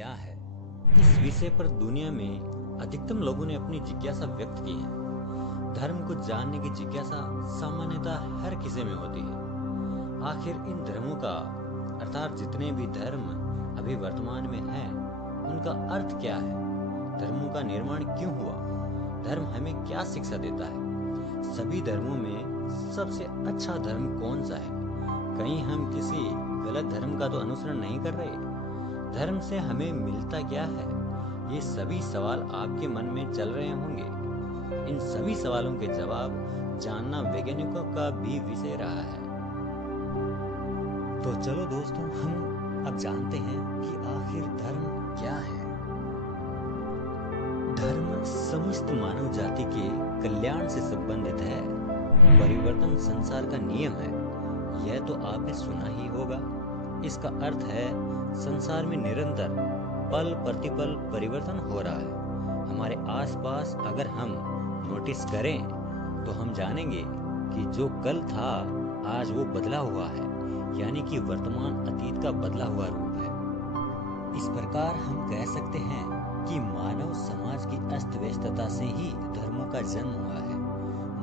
क्या है? इस विषय पर दुनिया में अधिकतम लोगों ने अपनी जिज्ञासा व्यक्त की है। धर्म को जानने की जिज्ञासा सामान्यतः हर किसी में होती है। आखिर इन धर्मों का अर्थात जितने भी धर्म अभी वर्तमान में हैं, उनका अर्थ क्या है? धर्मों का निर्माण क्यों हुआ? धर्म हमें क्या शिक्षा देता है? सभी धर्मों में सबसे अच्छा धर्म कौन सा है? कहीं हम किसी गलत धर्म का तो अनुसरण नहीं कर रहे? धर्म से हमें मिलता क्या है? ये सभी सवाल आपके मन में चल रहे होंगे। इन सभी सवालों के जवाब जानना वैज्ञानिकों का भी विषय रहा है। तो चलो दोस्तों, हम अब जानते हैं कि आखिर धर्म क्या है। धर्म समस्त मानव जाति के कल्याण से संबंधित है। परिवर्तन संसार का नियम है, यह तो आपने सुना ही होगा। इसका अर्थ है संसार में निरंतर पल प्रतिपल परिवर्तन हो रहा है। हमारे आसपास अगर हम नोटिस करें तो हम जानेंगे कि जो कल था आज वो बदला हुआ है, यानी कि वर्तमान अतीत का बदला हुआ रूप है। इस प्रकार हम कह सकते हैं कि मानव समाज की अस्त व्यस्तता से ही धर्मों का जन्म हुआ है।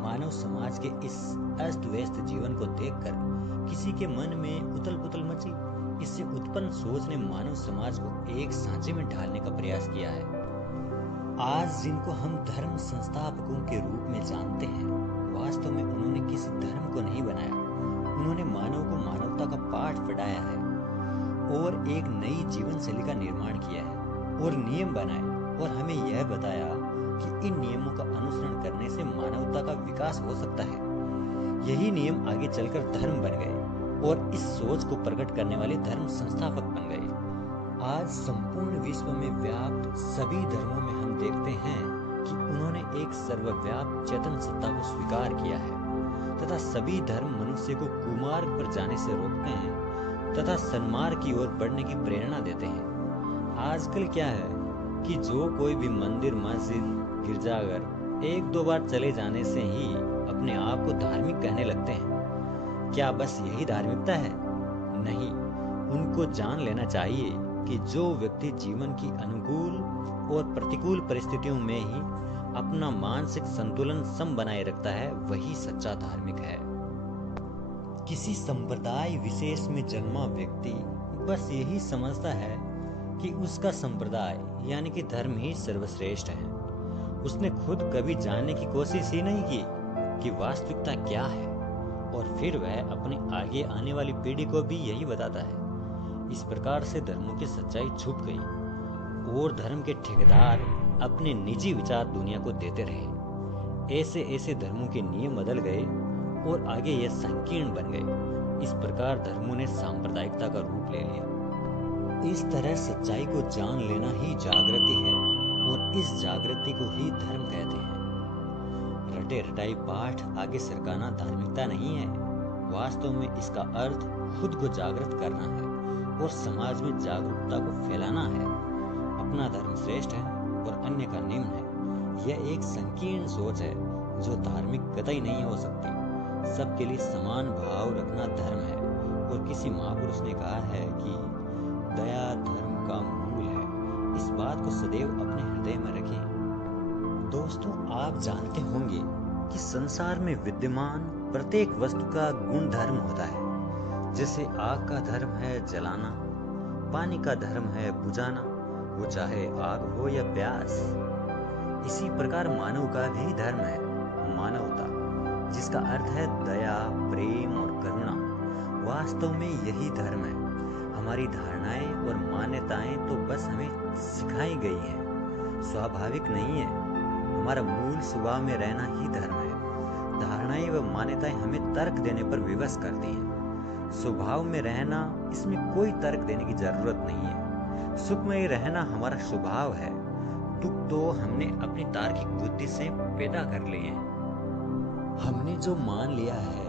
मानव समाज के इस अस्त व्यस्त जीवन को देखकर किसी के मन में उथल पुथल मची। इससे उत्पन्न सोच ने मानव समाज को एक सांचे में ढालने का प्रयास किया है। आज जिनको हम धर्म संस्थापकों के रूप में जानते हैं, वास्तव में उन्होंने किसी धर्म को नहीं बनाया। उन्होंने मानव को मानवता का पाठ पढ़ाया है और एक नई जीवन शैली का निर्माण किया है और नियम बनाए और हमें यह बताया कि इन नियमों का अनुसरण करने से मानवता का विकास हो सकता है। यही नियम आगे चलकर धर्म बन गए और इस सोच को प्रकट करने वाले धर्म संस्थापक बन गए। आज संपूर्ण विश्व में व्याप्त सभी धर्मों में हम देखते हैं कि उन्होंने एक सर्वव्यापक चेतन सत्ता को स्वीकार किया है तथा सभी धर्म मनुष्य को कुमार्ग पर जाने से रोकते हैं तथा सन्मार्ग की ओर बढ़ने की प्रेरणा देते हैं। आजकल क्या है कि जो कोई भी मंदिर, मस्जिद, गिरजाघर एक दो बार चले जाने से ही अपने आप को धार्मिक कहने लगते हैं। क्या बस यही धार्मिकता है? नहीं, उनको जान लेना चाहिए कि जो व्यक्ति जीवन की अनुकूल और प्रतिकूल परिस्थितियों में ही अपना मानसिक संतुलन सम बनाए रखता है, वही सच्चा धार्मिक है। किसी संप्रदाय विशेष में जन्मा व्यक्ति बस यही समझता है कि उसका संप्रदाय यानी कि धर्म ही सर्वश्रेष्ठ है। उसने खुद कभी जानने की कोशिश ही नहीं की कि वास्तविकता क्या है, और फिर वह अपने आगे आने वाली पीढ़ी को भी यही बताता है। इस प्रकार से धर्मों की सच्चाई छुप गई और धर्म के ठेकेदार अपने निजी विचार दुनिया को देते रहे। ऐसे ऐसे धर्मों के नियम बदल गए और आगे यह संकीर्ण बन गए। इस प्रकार धर्मों ने सांप्रदायिकता का रूप ले लिया। इस तरह सच्चाई को जान लेना ही जागृति है और इस जागृति को ही धर्म कहते हैं। रटे रटाई पाठ आगे सरकाना धार्मिकता नहीं है। वास्तव में इसका अर्थ खुद को जागृत करना है और समाज में जागरूकता को फैलाना है। अपना धर्म श्रेष्ठ है और अन्य का निम्न है। यह एक संकीर्ण सोच है जो धार्मिक कतई नहीं हो सकती। सबके लिए समान भाव रखना धर्म है और किसी महापुरुष ने कहा है कि दया धर्म का मूल है। इस बात को सदैव अपने हृदय में रखें। दोस्तों, आप जानते होंगे कि संसार में विद्यमान प्रत्येक वस्तु का गुण धर्म होता है। जैसे आग का धर्म है जलाना, पानी का धर्म है बुझाना, वो चाहे आग हो या प्यास। इसी प्रकार मानव का भी धर्म है मानवता, जिसका अर्थ है दया, प्रेम और करुणा। वास्तव में यही धर्म है। हमारी धारणाएं और मान्यताएं तो बस हमें सिखाई गई हैं, स्वाभाविक नहीं है। हमारा मूल स्वभाव में रहना ही धर्म है। धारणाएं व मान्यताएं हमें तर्क देने पर विवश करती हैं। स्वभाव में रहना, इसमें कोई तर्क देने की जरूरत नहीं है। सुख में रहना हमारा स्वभाव है। दुख तो हमने अपनी तार्किक बुद्धि से पैदा कर लिए हैं। हमने जो मान लिया है,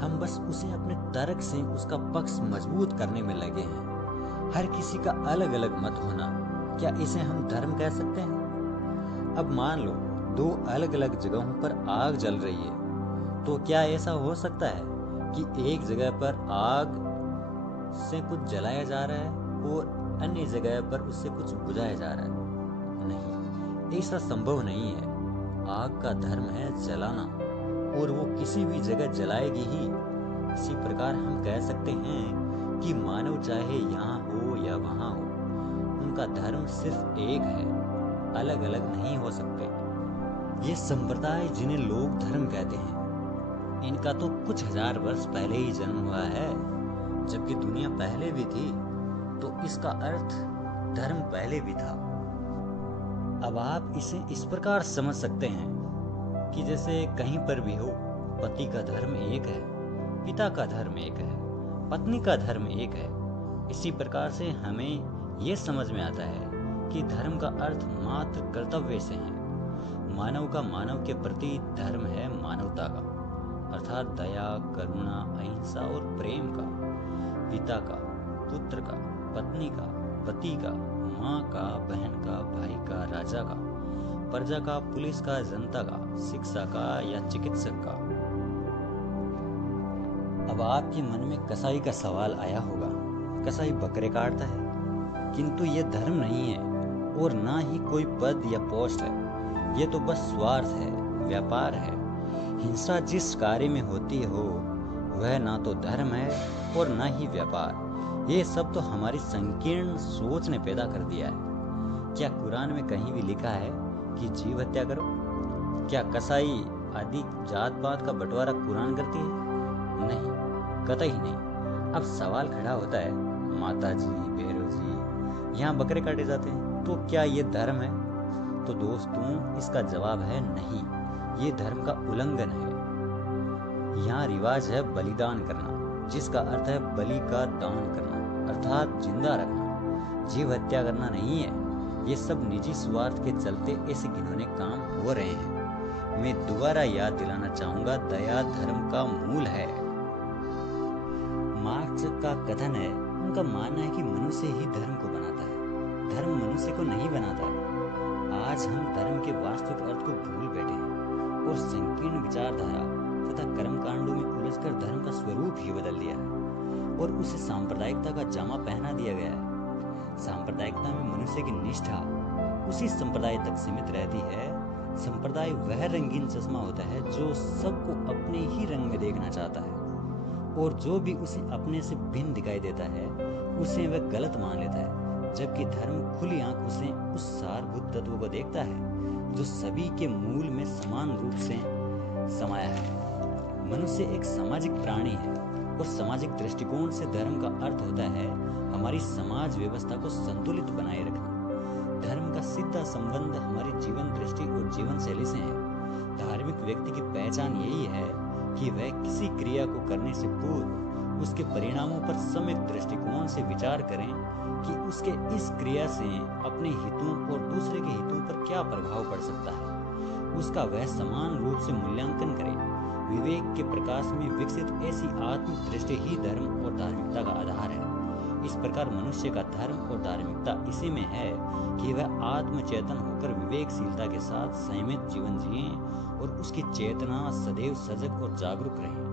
हम बस उसे अपने तर्क से उसका पक्ष मजबूत करने में लगे हैं। हर किसी का अलग अलग मत होना, क्या इसे हम धर्म कह सकते हैं? अब मान लो दो अलग अलग जगहों पर आग जल रही है, तो क्या ऐसा हो सकता है कि एक जगह पर आग से कुछ जलाया जा रहा है और अन्य जगह पर उससे कुछ बुझाया जा रहा है। नहीं, ऐसा संभव नहीं है। आग का धर्म है जलाना, और वो किसी भी जगह जलाएगी ही। इसी प्रकार हम कह सकते हैं कि मानव चाहे यहाँ हो या वहाँ हो, उनका धर्म सिर्फ एक है, अलग अलग नहीं हो सकते। ये संप्रदाय जिन्हें लोग धर्म कहते हैं, इनका तो कुछ हजार वर्ष पहले ही जन्म हुआ है, जबकि दुनिया पहले भी थी, तो इसका अर्थ धर्म पहले भी था। अब आप इसे इस प्रकार समझ सकते हैं कि जैसे कहीं पर भी हो, पति का धर्म एक है, पिता का धर्म एक है, पत्नी का धर्म एक है। इसी प्रकार से हमें ये समझ में आता है कि धर्म का अर्थ मात्र कर्तव्य से है। मानव का मानव के प्रति धर्म है मानवता का, अर्थात दया, करुणा, अहिंसा और प्रेम का। पिता का, पुत्र का, पत्नी का, पति का, माँ का, बहन का, भाई का, राजा का, प्रजा का, पुलिस का, जनता का, शिक्षा का या चिकित्सक का। अब आपके मन में कसाई का सवाल आया होगा। कसाई बकरे काटता है, किंतु ये धर्म नहीं है और ना ही कोई पद या पोस्ट है। ये तो बस स्वार्थ है, व्यापार है। हिंसा जिस कार्य में होती हो वह ना तो धर्म है और ना ही व्यापार। ये सब तो हमारी संकीर्ण सोच ने पैदा कर दिया है। क्या कुरान में कहीं भी लिखा है कि जीव हत्या करो? क्या कसाई आदि जात पात का बंटवारा कुरान करती है? नहीं, कतई नहीं। अब सवाल खड़ा होता है, माता जी, भैरव जी, यहाँ बकरे काटे जाते हैं, तो क्या ये धर्म है? तो दोस्तों, इसका जवाब है नहीं, ये धर्म का उल्लंघन है। यहाँ रिवाज है बलिदान करना, जिसका अर्थ है बलि का दान करना, अर्थात जिंदा रखना। जीव हत्या करना नहीं है। ये सब निजी स्वार्थ के चलते ऐसे घिनौने काम हो रहे हैं। मैं दोबारा याद दिलाना चाहूंगा, दया धर्म का मूल है। मार्क्स का कथन है, उनका मानना है कि मनुष्य ही धर्म को बनाता है, धर्म मनुष्य को नहीं बनाता है। आज हम धर्म के वास्तविक अर्थ को भूल बैठे हैं और संकीर्ण विचारधारा तथा कर्मकांडों में उलझकर धर्म का स्वरूप ही बदल दिया है और उसे सांप्रदायिकता का जामा पहना दिया गया है। सांप्रदायिकता में मनुष्य की निष्ठा उसी संप्रदाय तक सीमित रहती है। संप्रदाय वह रंगीन चश्मा होता है जो सबको अपने ही रंग में देखना चाहता है, और जो भी उसे अपने से भिन्न दिखाई देता है उसे वह गलत मान लेता है। जबकि धर्म खुली आंखों से उस सारभूत तत्व को देखता है जो सभी के मूल में समान रूप से समाया है। मनुष्य एक सामाजिक प्राणी है और सामाजिक दृष्टिकोण से धर्म का अर्थ होता है हमारी समाज व्यवस्था को संतुलित बनाए रखना। धर्म का सीधा संबंध हमारी जीवन दृष्टि और जीवन शैली से है। धार्मिक व्यक्ति की पहचान यही है कि वह किसी क्रिया को करने से पूर्व उसके परिणामों पर सम्यक दृष्टिकोण से विचार करें कि उसके इस क्रिया से अपने हितों और दूसरे के हितों पर क्या प्रभाव पड़ सकता है। उसका वह समान रूप से मूल्यांकन करे। विवेक के प्रकाश में विकसित ऐसी आत्म दृष्टि ही धर्म और धार्मिकता का आधार है। इस प्रकार मनुष्य का धर्म और धार्मिकता इसी में है कि वह आत्मचेतन होकर विवेकशीलता के साथ संयमित जीवन जिए और उसकी चेतना सदैव सजग और जागरूक रहे।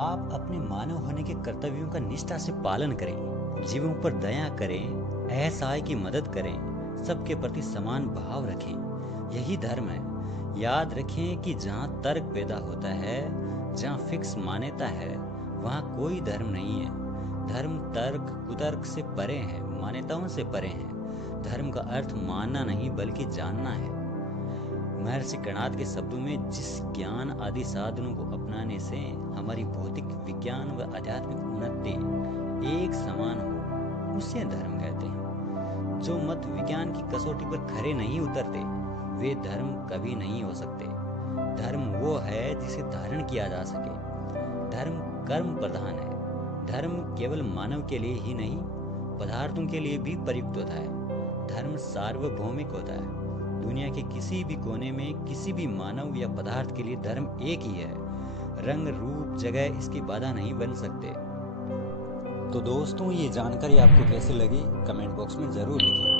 आप अपने मानव होने के कर्तव्यों का निष्ठा से पालन करें, जीवों पर दया करें, असहाय की मदद करें, सबके प्रति समान भाव रखें। यही धर्म है। याद रखें कि जहाँ तर्क पैदा होता है, जहाँ फिक्स मान्यता है, वहाँ कोई धर्म नहीं है। धर्म तर्क कुतर्क से परे है, मान्यताओं से परे है। धर्म का अर्थ मानना नहीं बल्कि जानना है। महर्षि कणाद के शब्दों में, जिस ज्ञान आदि साधनों को अपनाने से हमारी भौतिक विज्ञान व आध्यात्मिक उन्नति एक समान हो, उसे धर्म कहते हैं। जो मत विज्ञान की कसौटी पर खरे नहीं उतरते, वे धर्म कभी नहीं हो सकते। धर्म वो है जिसे धारण किया जा सके। धर्म कर्म प्रधान है। धर्म केवल मानव के लिए ही नहीं, पदार्थों के लिए भी प्रयुक्त होता है। धर्म सार्वभौमिक होता है। दुनिया के किसी भी कोने में किसी भी मानव या पदार्थ के लिए धर्म एक ही है। रंग, रूप, जगह इसकी बाधा नहीं बन सकते। तो दोस्तों, ये जानकारी आपको कैसी लगी कमेंट बॉक्स में जरूर लिखें।